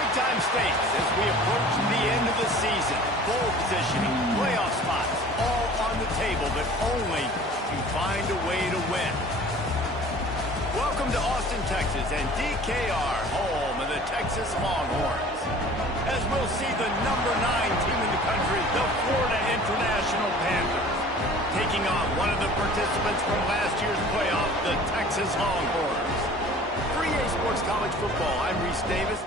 Big-time stakes as we approach the end of the season. Bowl positioning, playoff spots, all on the table, but only if you find a way to win. Welcome to Austin, Texas, and DKR, home of the Texas Longhorns. As we'll see the number 9 team in the country, the Florida International Panthers, taking on one of the participants from last year's playoff, the Texas Longhorns. For EA Sports College Football, I'm Reese Davis.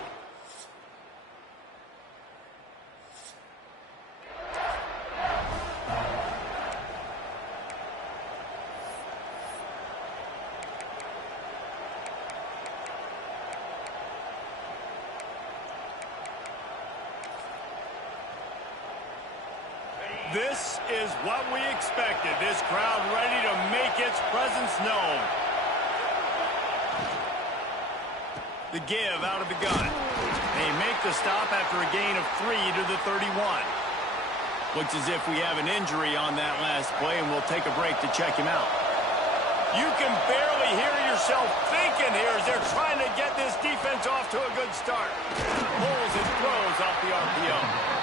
This is what we expected. This crowd ready to make its presence known. The give out of the gun. They make the stop after a gain of 3 to the 31. Looks as if we have an injury on that last play, and we'll take a break to check him out. You can barely hear yourself thinking here as they're trying to get this defense off to a good start. Pulls and throws off the RPO.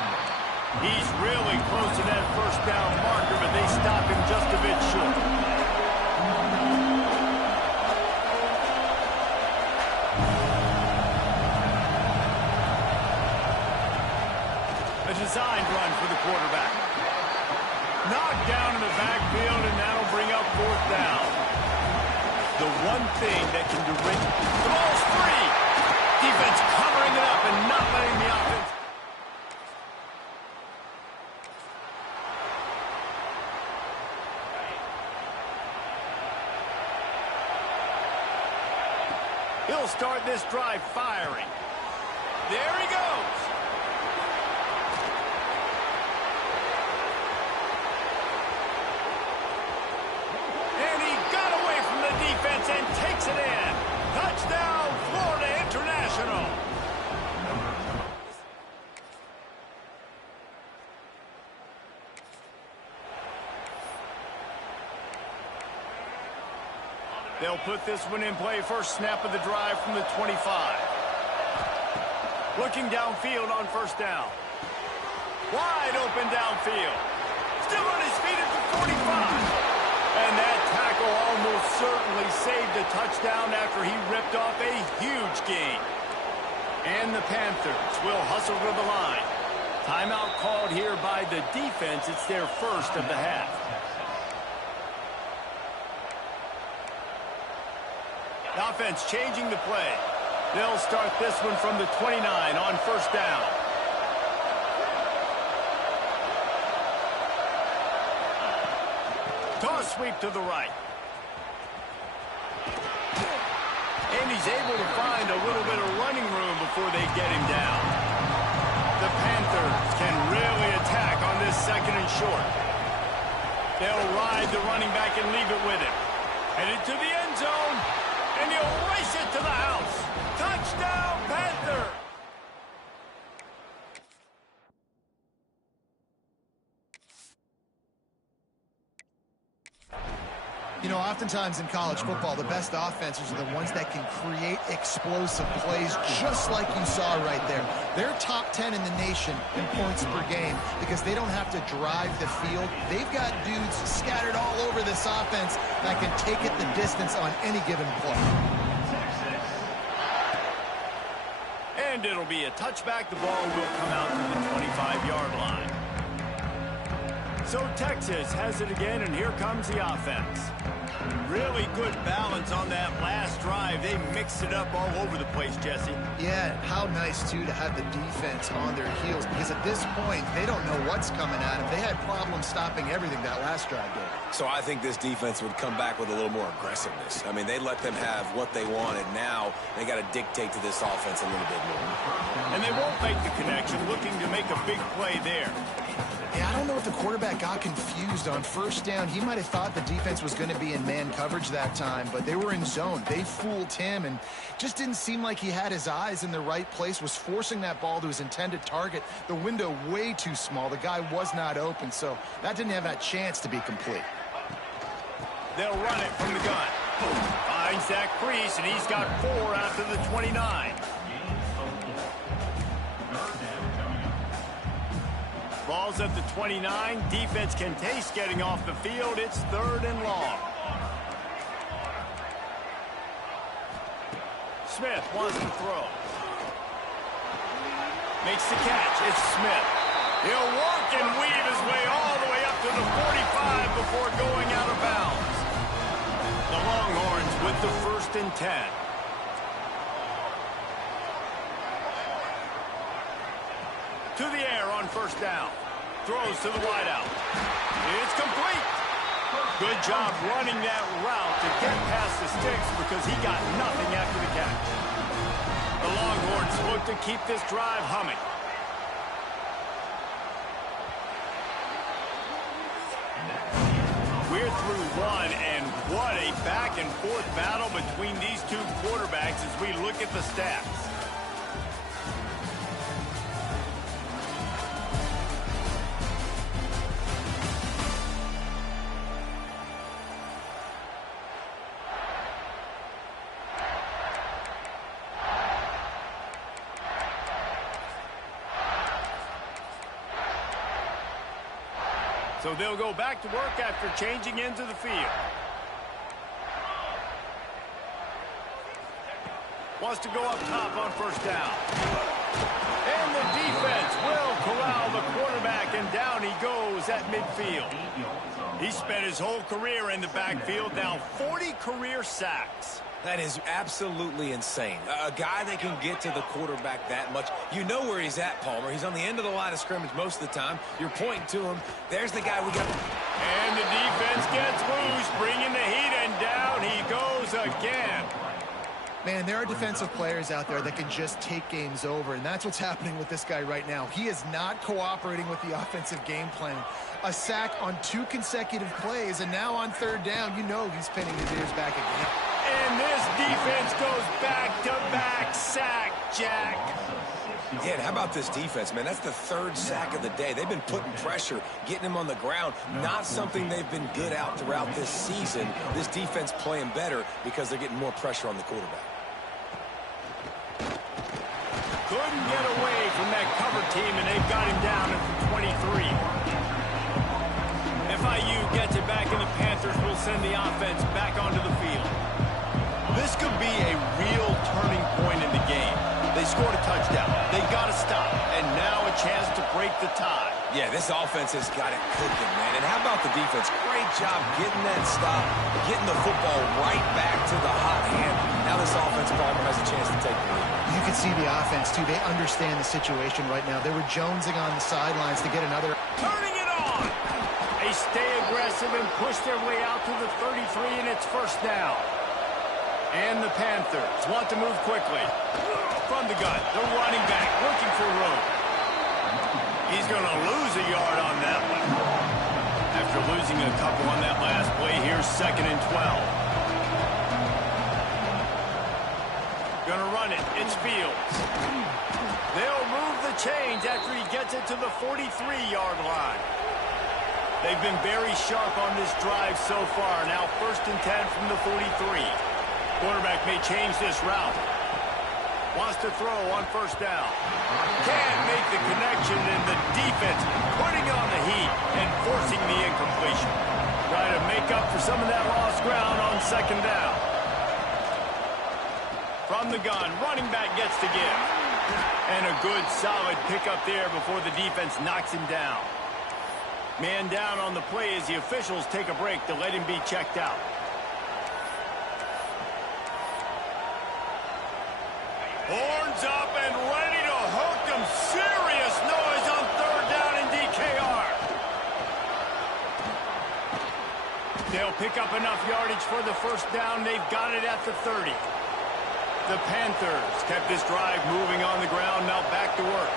He's really close to that first down marker, but they stop him just a bit short. A designed run for the quarterback. Knocked down in the backfield, and that'll bring up 4th down. The one thing that can direct the ball's free. Defense covering it up and not letting the offense. He'll start this drive firing. There he goes. And he got away from the defense and takes it in. Touchdown, Florida International. They'll put this one in play. First snap of the drive from the 25. Looking downfield on 1st down. Wide open downfield. Still on his feet at the 45. And that tackle almost certainly saved a touchdown after he ripped off a huge gain. And the Panthers will hustle to the line. Timeout called here by the defense. It's their first of the half. Offense changing the play. They'll start this one from the 29 on 1st down. Toss sweep to the right. And he's able to find a little bit of running room before they get him down. The Panthers can really attack on this 2nd and short. They'll ride the running back and leave it with him. Headed to the end zone. And he'll race it to the house. Touchdown, Panther! You know, oftentimes in college football, the best offenses are the ones that can create explosive plays, just like you saw right there. They're top 10 in the nation in points per game because they don't have to drive the field. They've got dudes scattered all over this offense that can take it the distance on any given play. And it'll be a touchback. The ball will come out to the 25-yard line. So Texas has it again, and here comes the offense. Really good balance on that last drive. They mixed it up all over the place, Jesse. Yeah, how nice, too, to have the defense on their heels, because at this point, they don't know what's coming at them. They had problems stopping everything that last drive did. So I think this defense would come back with a little more aggressiveness. I mean, they let them have what they wanted. Now they got to dictate to this offense a little bit more. And they won't make the connection, looking to make a big play there. Yeah, I don't know if the quarterback got confused on 1st down. He might have thought the defense was going to be in man coverage that time, but they were in zone. They fooled him and just didn't seem like he had his eyes in the right place, was forcing that ball to his intended target. The window way too small. The guy was not open, so that didn't have that chance to be complete. They'll run it from the gun. Finds that crease, and he's got 4 after the 29. Ball's at the 29. Defense can taste getting off the field. It's 3rd and long. Smith wants to throw. Makes the catch. It's Smith. He'll work and weave his way all the way up to the 45 before going out of bounds. The Longhorns with the 1st and 10. To the air on 1st down. Throws to the wideout. It's complete. Good job running that route to get past the sticks because he got nothing after the catch. The Longhorns look to keep this drive humming. We're through one, and what a back-and-forth battle between these two quarterbacks as we look at the stats. So they'll go back to work after changing into the field. Wants to go up top on 1st down. And the defense will corral the quarterback, and down he goes at midfield. He spent his whole career in the backfield, now 40 career sacks. That is absolutely insane. A guy that can get to the quarterback that much. You know where he's at, Palmer. He's on the end of the line of scrimmage most of the time. You're pointing to him. There's the guy we got. And the defense gets loose, bringing the heat, and down he goes again. Man, there are defensive players out there that can just take games over, and that's what's happening with this guy right now. He is not cooperating with the offensive game plan. A sack on 2 consecutive plays, and now on 3rd down, you know he's pinning his ears back again. And this defense goes back-to-back sack, Jack. Yeah, and how about this defense, man? That's the 3rd sack of the day. They've been putting pressure, getting him on the ground. Not something they've been good at throughout this season. This defense playing better because they're getting more pressure on the quarterback. Couldn't get away from that cover team, and they've got him down at the 23. FIU gets it back, and the Panthers will send the offense back onto the field. This could be a real turning point in the game. They scored a touchdown. They got to stop, and now a chance to break the tie. Yeah, this offense has got it cooking, man. And how about the defense? Great job getting that stop, getting the football right back to the hot hand. Now this offense, Palmer, has a chance to take the lead. You can see the offense, too. They understand the situation right now. They were jonesing on the sidelines to get another. Turning it on. They stay aggressive and push their way out to the 33, and it's 1st down. And the Panthers want to move quickly. From the gun, the running back looking for room. He's going to lose a yard on that one. After losing a couple on that last play, here's 2nd and 12. Going to run it. It's Fields. They'll move the chains after he gets it to the 43-yard line. They've been very sharp on this drive so far. Now 1st and 10 from the 43. Quarterback may change this route. Wants to throw on 1st down. Can't make the connection, and the defense putting on the heat and forcing the incompletion. Trying to make up for some of that lost ground on 2nd down. From the gun, running back gets to give. And a good, solid pickup there before the defense knocks him down. Man down on the play as the officials take a break to let him be checked out. Horns up and ready to hook them. Serious noise on 3rd down in DKR. They'll pick up enough yardage for the 1st down. They've got it at the 30. The Panthers kept this drive moving on the ground. Now back to work.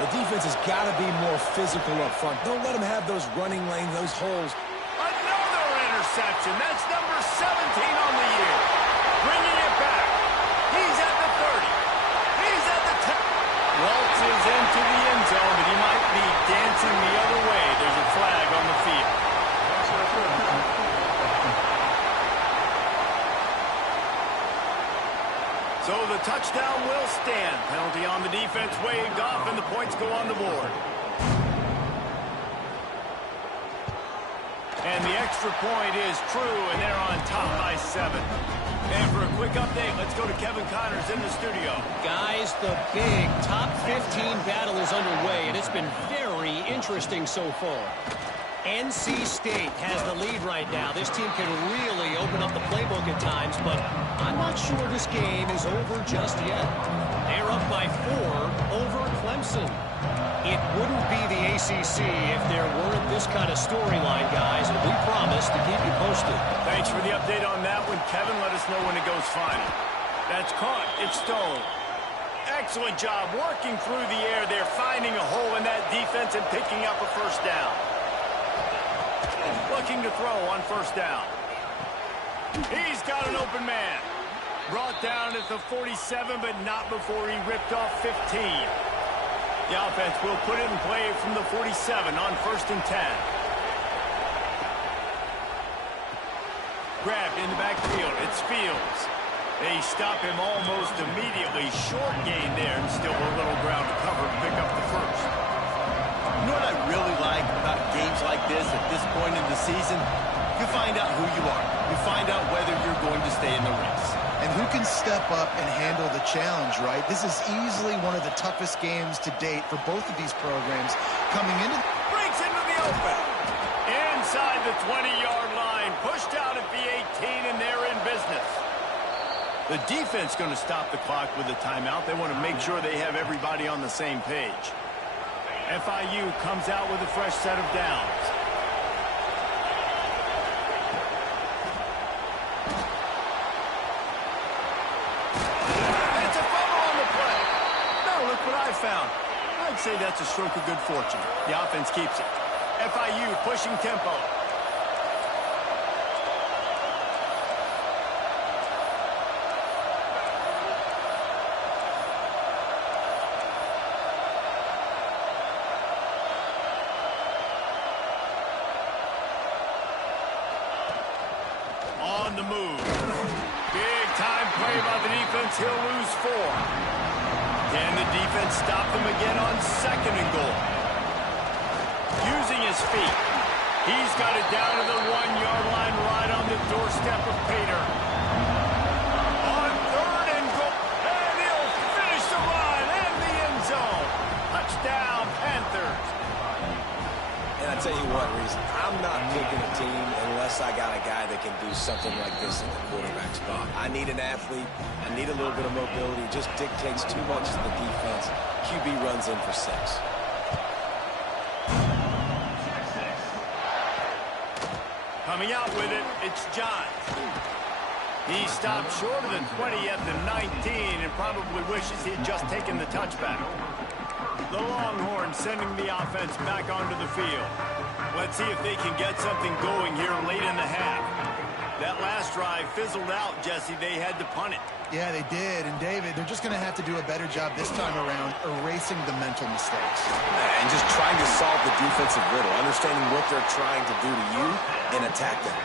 The defense has got to be more physical up front. Don't let them have those running lanes, those holes. Another interception. That's number 17 on the year. Bringing it back. He's at the 30. He's at the 10. Waltzes into the end zone, but he might be dancing the other way. There's a flag on the field. So the touchdown will stand. Penalty on the defense waved off, and the points go on the board. And the extra point is true, and they're on top by 7. And for a quick update, let's go to Kevin Connors in the studio. Guys, the big top 15 battle is underway, and it's been very interesting so far. NC State has the lead right now. This team can really open up the playbook at times, but I'm not sure this game is over just yet. They're up by 4 over Clemson. It wouldn't be the ACC if there weren't this kind of storyline, guys, and we promise to keep you posted. Thanks for the update on that one, Kevin. Let us know when it goes final. That's caught. It's Stone. Excellent job working through the air there, finding a hole in that defense and picking up a first down. Looking to throw on first down. He's got an open man. Brought down at the 47, but not before he ripped off 15. The offense will put it in play from the 47 on 1st and 10. Grabbed in the backfield. It's Fields. They stop him almost immediately. Short gain there, and still a little ground to cover to pick up the first. You know what I really like about games like this at this point in the season? You find out who you are. You find out whether you're going to stay in the race. And who can step up and handle the challenge, right? This is easily one of the toughest games to date for both of these programs coming into. Breaks into the open. Inside the 20-yard line. Pushed out at the 18, and they're in business. The defense going to stop the clock with a timeout. They want to make sure they have everybody on the same page. FIU comes out with a fresh set of downs. It's a fumble on the play. Now look what I found. I'd say that's a stroke of good fortune. The offense keeps it. FIU pushing tempo. On the move. Big time play by the defense. He'll lose 4. Can the defense stop them again on 2nd and goal? Using his feet. He's got it down to the 1-yard line right on the doorstep of Pater. On 3rd and goal. And he'll finish the run and the end zone. Touchdown, Panthers. And I tell you what, Reese, I'm not picking a team unless I got a guy that can do something like this in the quarterback spot. I need an athlete. I need a little bit of mobility. It just dictates too much to the defense. QB runs in for 6. Coming out with it, it's Johns. He stopped short of the 20 at the 19 and probably wishes he had just taken the touchback. The Longhorns sending the offense back onto the field. Let's see if they can get something going here late in the half. That last drive fizzled out, Jesse. They had to punt it. Yeah, they did. And, David, they're just going to have to do a better job this time around erasing the mental mistakes. And just trying to solve the defensive riddle, understanding what they're trying to do to you and attack them.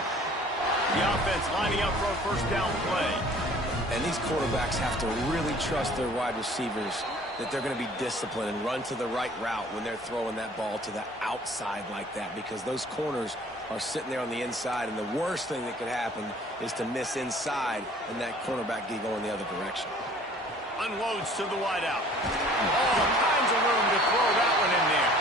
The offense lining up for a first down play. And these quarterbacks have to really trust their wide receivers that they're going to be disciplined and run to the right route when they're throwing that ball to the outside like that, because those corners are sitting there on the inside, and the worst thing that could happen is to miss inside and that cornerback get going the other direction. Unloads to the wideout. All kinds of room to throw that one in there.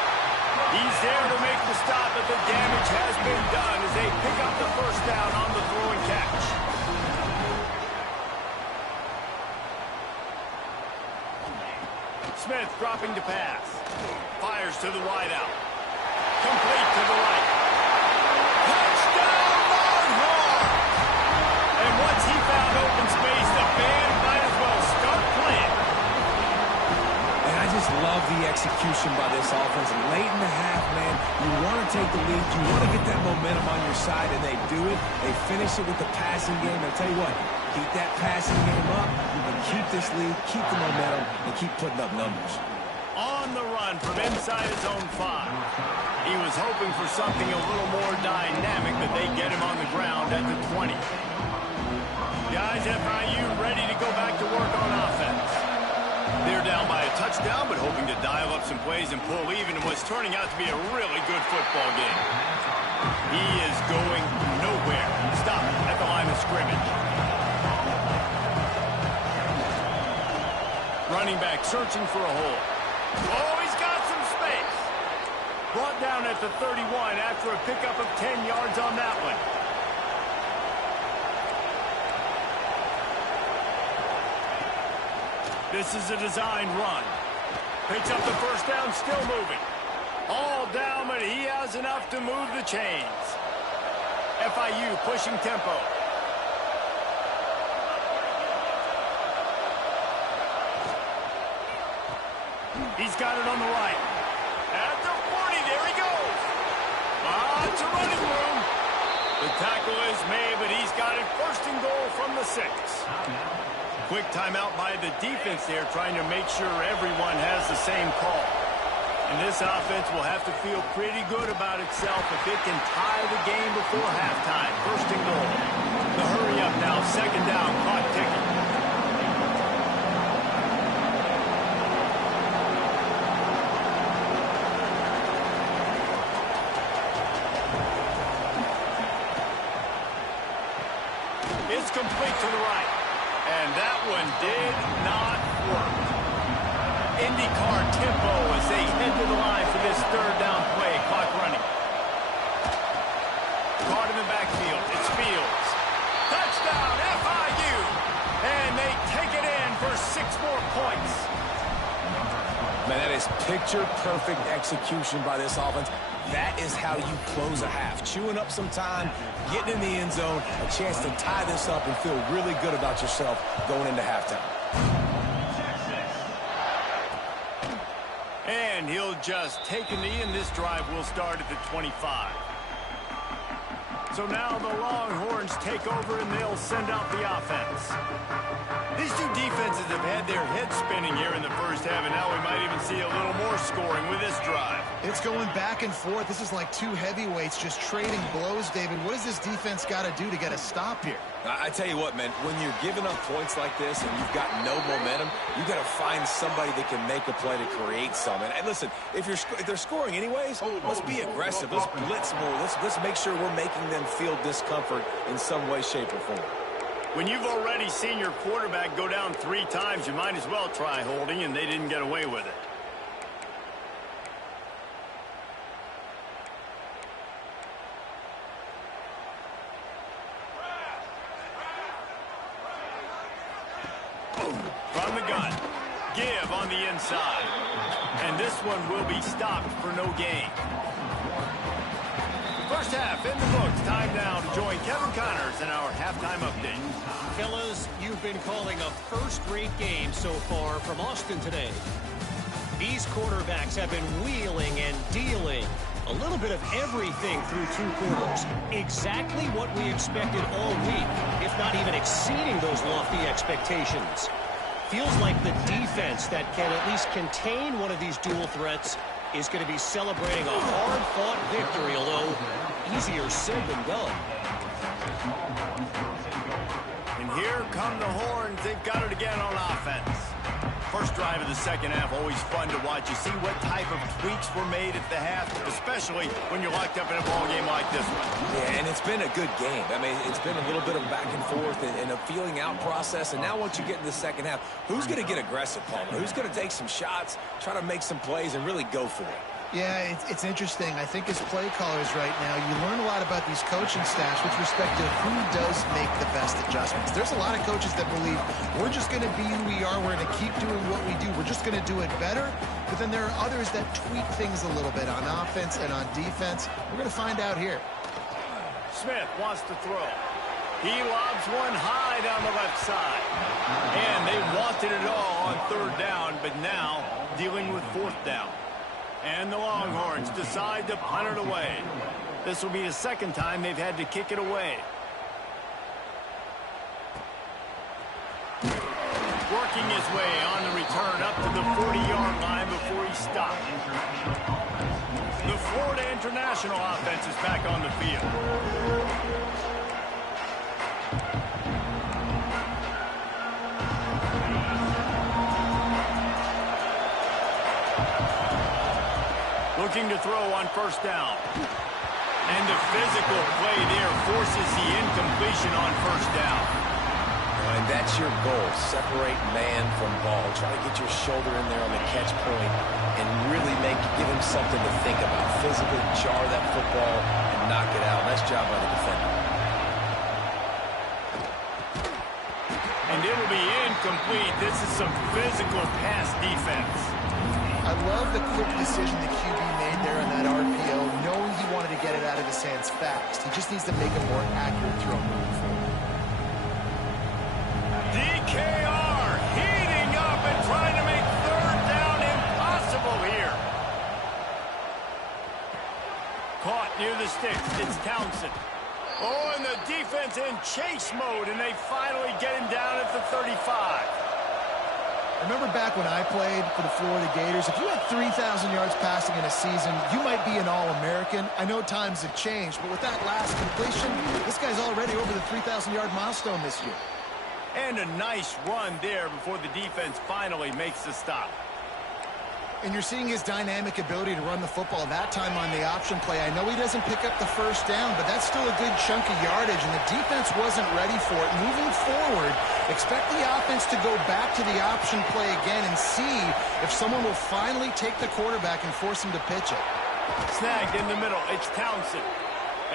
He's there to make the stop, but the damage has been done as they pick up the first down on the throw and catch. Smith dropping to pass. Fires to the wideout. Complete to the right. Touchdown, Longhorn! And once he found open space, the band might as well start playing. And I just love the execution by this offense. Late in the half, man, you want to take the lead. You want to get that momentum on your side, and they do it. They finish it with the passing game. I'll tell you what, keep that passing game up. You can keep this lead, keep the momentum, and keep putting up numbers. On the run from inside his own 5. He was hoping for something a little more dynamic, but they get him on the ground at the 20. Guys, FIU ready to go back to work on offense. They're down by a touchdown, but hoping to dial up some plays and pull even in what's turning out to be a really good football game. He is going nowhere. Stop at the line of scrimmage. Running back searching for a hole. Oh, he's got some space. Brought down at the 31 after a pickup of 10 yards on that one. This is a designed run. Picks up the first down, still moving. All down, but he has enough to move the chains. FIU pushing tempo. He's got it on the right. At the 40, there he goes. Lots of running room. The tackle is made, but he's got it first and goal from the 6. Quick timeout by the defense there, trying to make sure everyone has the same call. And this offense will have to feel pretty good about itself if it can tie the game before halftime. First and goal. The hurry up now, second down, clock ticking. It's complete to the right. And that one did not work. IndyCar tempo as they head to the line for this third down play. Clock running. Caught in the backfield. It's Fields. Touchdown, FIU. And they take it in for 6 more points. Man, that is picture-perfect execution by this offense. That is how you close a half. Chewing up some time, getting in the end zone, a chance to tie this up and feel really good about yourself going into halftime. And he'll just take a knee, and this drive will start at the 25. So now the Longhorns take over, and they'll send out the offense. These two defenses have had their heads spinning here in the first half, and now we might even see a little more scoring with this drive. It's going back and forth. This is like two heavyweights just trading blows, David. What does this defense got to do to get a stop here? I tell you what, man, when you're giving up points like this and you've got no momentum, you got to find somebody that can make a play to create something. And listen, if they're scoring anyways, let's be aggressive. Let's blitz more. Let's make sure we're making them feel discomfort in some way, shape, or form. When you've already seen your quarterback go down 3 times, you might as well try holding, and they didn't get away with it. From the gun, give on the inside. And this one will be stopped for no gain. First half in the books. Time now to join Kevin Connors in our halftime update. Fellas, you've been calling a first-rate game so far from Austin today. These quarterbacks have been wheeling and dealing. A little bit of everything through 2 quarters. Exactly what we expected all week, if not even exceeding those lofty expectations. Feels like the defense that can at least contain one of these dual threats is going to be celebrating a hard-fought victory, although easier said than done. And here come the Horns. They've got it again on offense. First drive of the second half, always fun to watch. You see what type of tweaks were made at the half, especially when you're locked up in a ball game like this one. Yeah, and it's been a good game. I mean, it's been a little bit of back and forth and a feeling out process. And now once you get in the second half, who's going to get aggressive, Palmer? Who's going to take some shots, try to make some plays, and really go for it? Yeah, it's interesting. I think as play callers right now, you learn a lot about these coaching staffs with respect to who does make the best adjustments. There's a lot of coaches that believe we're just going to be who we are. We're going to keep doing what we do. We're just going to do it better. But then there are others that tweak things a little bit on offense and on defense. We're going to find out here. Smith wants to throw. He lobs one high down the left side. And they wanted it all on 3rd down, but now dealing with 4th down. And the Longhorns decide to punt it away. This will be the second time they've had to kick it away. Working his way on the return up to the 40-yard line before he stopped. The Florida International offense is back on the field. Looking to throw on 1st down. And the physical play there forces the incompletion on first down. And that's your goal. Separate man from ball. Try to get your shoulder in there on the catch point and really give him something to think about. Physically jar that football and knock it out. Nice job by the defender. And it'll be incomplete. This is some physical pass defense. I love the quick decision the QB made there on that RPO, knowing he wanted to get it out of his hands fast. He just needs to make a more accurate throw moving forward. DKR heating up and trying to make third down impossible here. Caught near the sticks. It's Townsend. Oh, and the defense in chase mode, and they finally get him down at the 35. Remember back when I played for the Florida Gators, if you had 3,000 yards passing in a season, you might be an All-American. I know times have changed, but with that last completion, this guy's already over the 3,000-yard milestone this year. And a nice run there before the defense finally makes the stop. And you're seeing his dynamic ability to run the football that time on the option play. I know he doesn't pick up the first down, but that's still a good chunk of yardage, and the defense wasn't ready for it. Moving forward, expect the offense to go back to the option play again and see if someone will finally take the quarterback and force him to pitch it. Snagged in the middle. It's Townsend.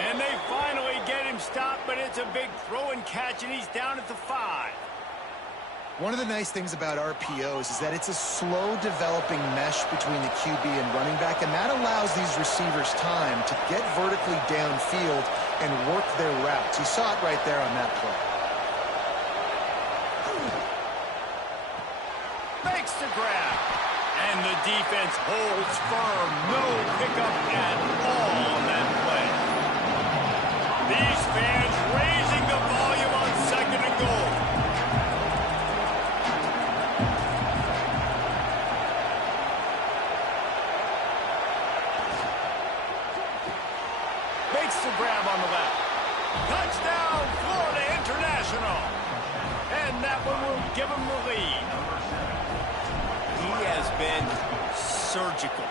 And they finally get him stopped, but it's a big throw and catch, and he's down at the 5. One of the nice things about RPOs is that it's a slow developing mesh between the QB and running back, and that allows these receivers time to get vertically downfield and work their routes. You saw it right there on that play. Makes the grab. And the defense holds firm. No pickup at all on that play. These fans raising the volume on 2nd and goal. Makes the grab on the left. Touchdown, Florida International. And that one will give them the lead. He has been surgical.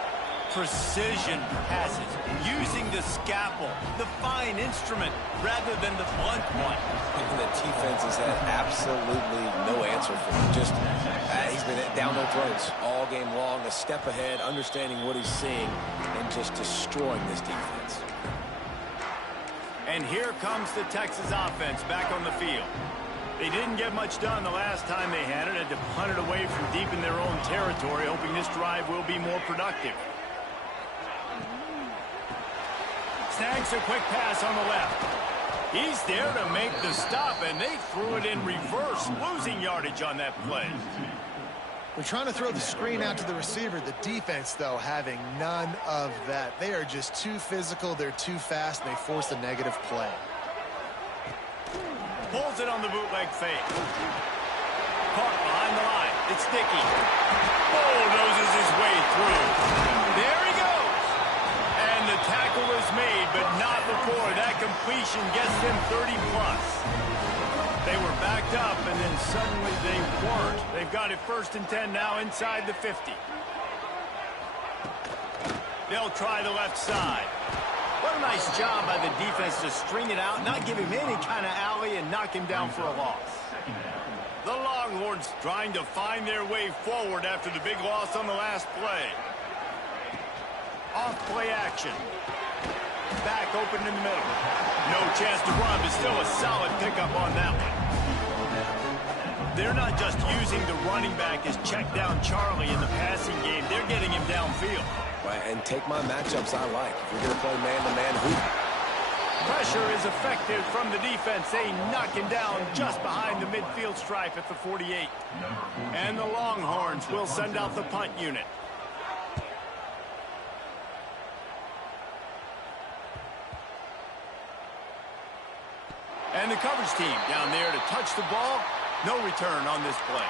Precision passes, using the scalpel, the fine instrument, rather than the blunt one. And the defense has had absolutely no answer for him. Just, he's been down their throats all game long, a step ahead, understanding what he's seeing, and just destroying this defense. And here comes the Texas offense back on the field. They didn't get much done the last time they had it, to punt it away from deep in their own territory, hoping this drive will be more productive. Snags a quick pass on the left. He's there to make the stop, and they threw it in reverse, losing yardage on that play. We're trying to throw the screen out to the receiver. The defense, though, having none of that. They are just too physical, they're too fast, and they force a negative play. Pulls it on the bootleg fake. Caught behind the line. It's Dickey. Bulldozes his way through. There he goes. And the tackle is made, but not before. That completion gets them 30-plus. They were backed up, and then suddenly they weren't. They've got it 1st and 10 now inside the 50. They'll try the left side. What a nice job by the defense to string it out, not give him any kind of alley, and knock him down for a loss. The Longhorns trying to find their way forward after the big loss on the last play. Off play action. Back open in the middle. No chance to run, but still a solid pickup on that one. They're not just using the running back as check down Charlie in the passing game. They're getting him downfield. And take my matchups I like. If you're going to play man-to-man, who? Pressure is effective from the defense. They knock him down just behind the midfield stripe at the 48. And the Longhorns will send out the punt unit. And the coverage team down there to touch the ball. No return on this play.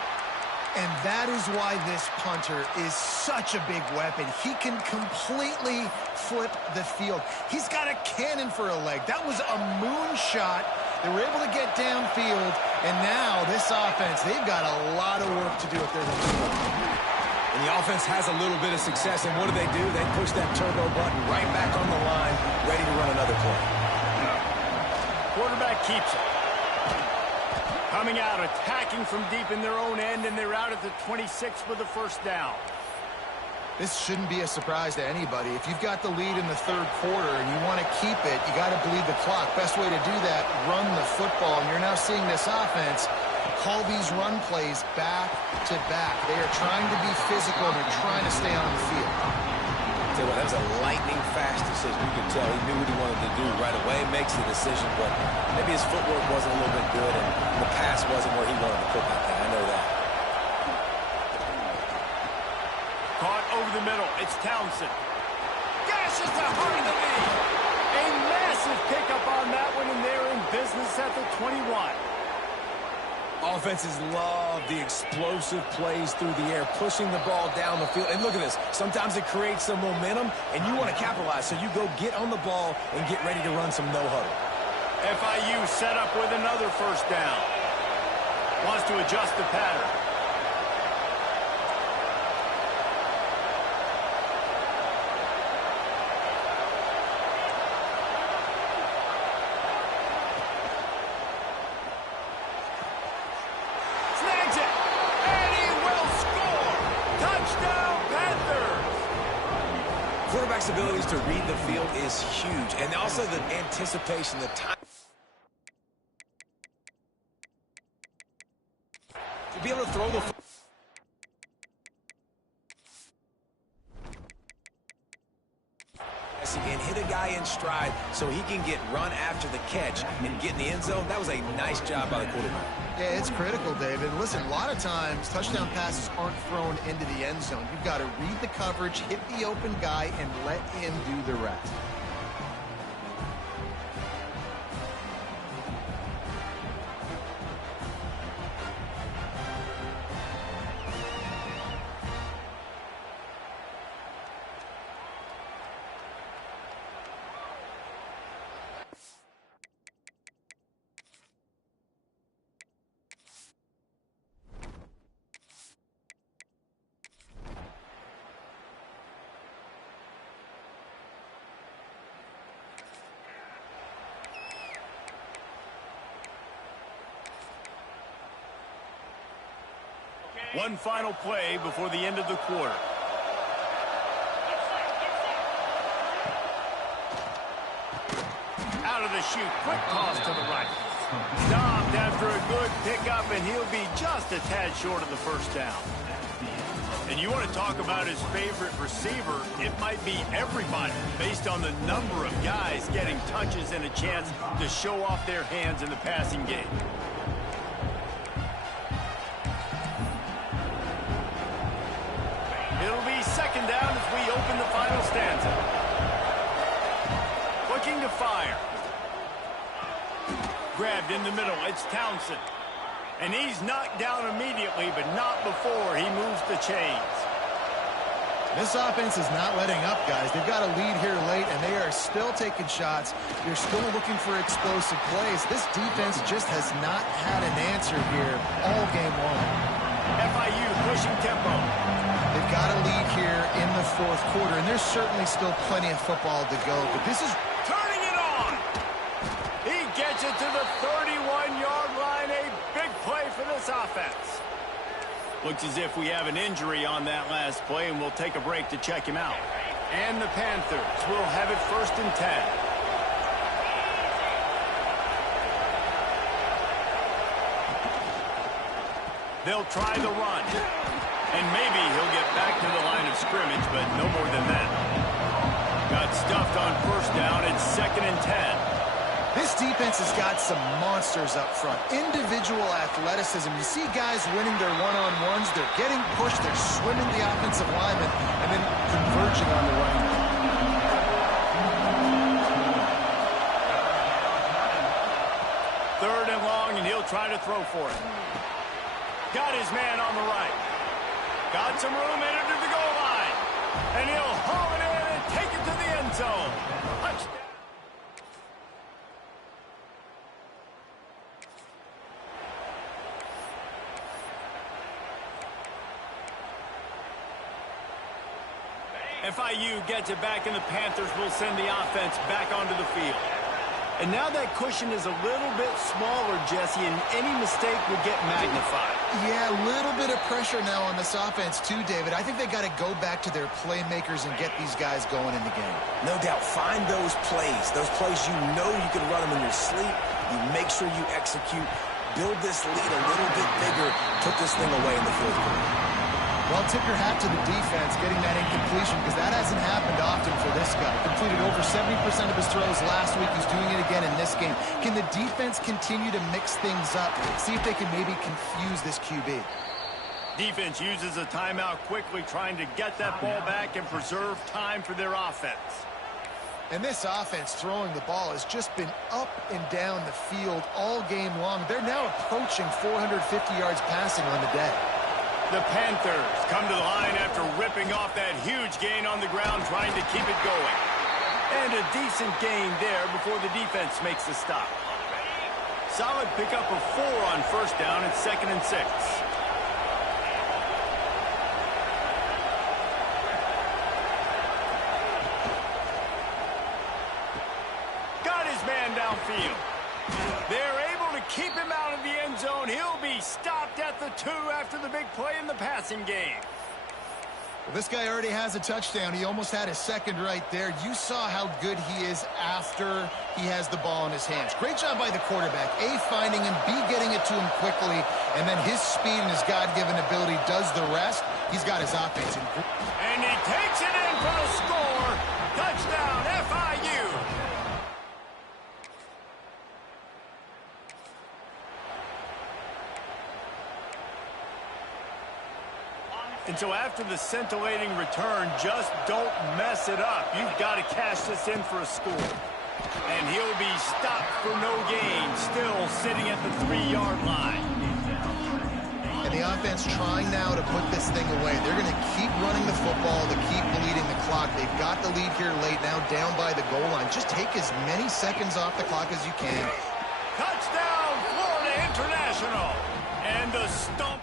And that is why this punter is such a big weapon. He can completely flip the field. He's got a cannon for a leg. That was a moonshot. They were able to get downfield, and now this offense, they've got a lot of work to do if they're going to score. And the offense has a little bit of success, and what do? They push that turbo button right back on the line, ready to run another play. Quarterback keeps it. Coming out, attacking from deep in their own end, and they're out at the 26 with the first down. This shouldn't be a surprise to anybody. If you've got the lead in the third quarter and you want to keep it, you got to bleed the clock. Best way to do that, run the football. And you're now seeing this offense call these run plays back to back. They are trying to be physical. They're trying to stay on the field. Tell you what, that was a lightning-fast decision. You could tell he knew what he wanted to do right away. Makes the decision, but maybe his footwork wasn't a little bit good, and the pass wasn't where he wanted to put that thing. I know that. Caught over the middle. It's Townsend. Gashes the heart of the knee. A massive pickup on that one, and they're in business at the 21. Offenses love the explosive plays through the air, pushing the ball down the field. And look at this. Sometimes it creates some momentum, and you want to capitalize. So you go get on the ball and get ready to run some no-huddle. FIU set up with another first down. Wants to adjust the pattern. Quarterback's abilities to read the field is huge, and also the anticipation, the time to be able to throw the and hit a guy in stride so he can get run after the catch and get in the end zone. That was a nice job by the quarterback. Yeah, it's critical, David. Listen, a lot of times touchdown passes aren't thrown into the end zone. You've got to read the coverage, hit the open guy, and let him do the rest. One final play before the end of the quarter. Out of the chute, quick toss to the right. Stopped after a good pickup, and he'll be just a tad short of the first down. And you want to talk about his favorite receiver, it might be everybody, based on the number of guys getting touches and a chance to show off their hands in the passing game. It'll be second down as we open the final stanza. Looking to fire. Grabbed in the middle. It's Townsend. And he's knocked down immediately, but not before he moves the chains. This offense is not letting up, guys. They've got a lead here late, and they are still taking shots. They're still looking for explosive plays. This defense just has not had an answer here all game long. FIU pushing tempo. They've got a lead here in the fourth quarter, and there's certainly still plenty of football to go, but this is... Turning it on! He gets it to the 31-yard line. A big play for this offense. Looks as if we have an injury on that last play, and we'll take a break to check him out. And the Panthers will have it 1st and 10. They'll try the run. And maybe he'll get back to the line of scrimmage, but no more than that. Got stuffed on first down. It's 2nd and 10. This defense has got some monsters up front. Individual athleticism. You see guys winning their one-on-ones. They're getting pushed. They're swimming the offensive lineman and then converging on the running back. Third and long, and he'll try to throw for it. Got his man on the right. Got some room headed to the goal line. And he'll haul it in and take it to the end zone. Touchdown. FIU gets it back, and the Panthers will send the offense back onto the field. And now that cushion is a little bit smaller, Jesse, and any mistake would get magnified. Yeah, a little bit of pressure now on this offense too, David. I think they got to go back to their playmakers and get these guys going in the game. No doubt. Find those plays you know you can run them in your sleep. You make sure you execute. Build this lead a little bit bigger. Put this thing away in the fourth quarter. Well, tip your hat to the defense getting that incompletion, because that hasn't happened often for this guy. Completed over 70% of his throws last week. He's doing it again in this game. Can the defense continue to mix things up? See if they can maybe confuse this QB. Defense uses a timeout quickly, trying to get that ball back and preserve time for their offense. And this offense throwing the ball has just been up and down the field all game long. They're now approaching 450 yards passing on the day. The Panthers come to the line after ripping off that huge gain on the ground, trying to keep it going. And a decent gain there before the defense makes the stop. Solid pickup of 4 on first down at 2nd and 6. Got his man downfield. They're able to keep him out of the end zone. He'll be stopped at the 2 after the big play in the passing game. Well, this guy already has a touchdown. He almost had his second right there. You saw how good he is after he has the ball in his hands. Great job by the quarterback. A, finding him, B, getting it to him quickly, and then his speed and his God-given ability does the rest. He's got his offense in. And he takes it in for a score. Touchdown, FIU. And so after the scintillating return, just don't mess it up. You've got to cash this in for a score. And he'll be stopped for no gain, still sitting at the 3-yard line. And the offense trying now to put this thing away. They're going to keep running the football to keep bleeding the clock. They've got the lead here late, now down by the goal line. Just take as many seconds off the clock as you can. Touchdown, Florida International. And the stomping.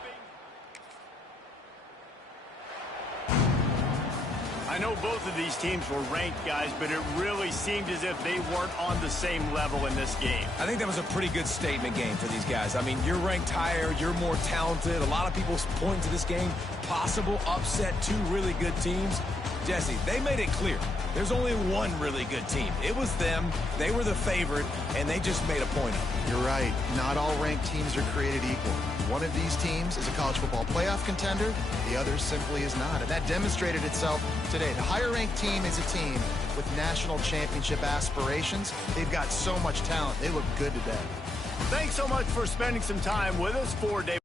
I know both of these teams were ranked, guys, but it really seemed as if they weren't on the same level in this game. I think that was a pretty good statement game for these guys. I mean, you're ranked higher, you're more talented. A lot of people point to this game, possible upset, 2 really good teams. Jesse, they made it clear. There's only one really good team. It was them. They were the favorite, and they just made a point of it. You're right. Not all ranked teams are created equal. One of these teams is a college football playoff contender. The other simply is not. And that demonstrated itself today. The higher-ranked team is a team with national championship aspirations. They've got so much talent. They look good today. Thanks so much for spending some time with us for David.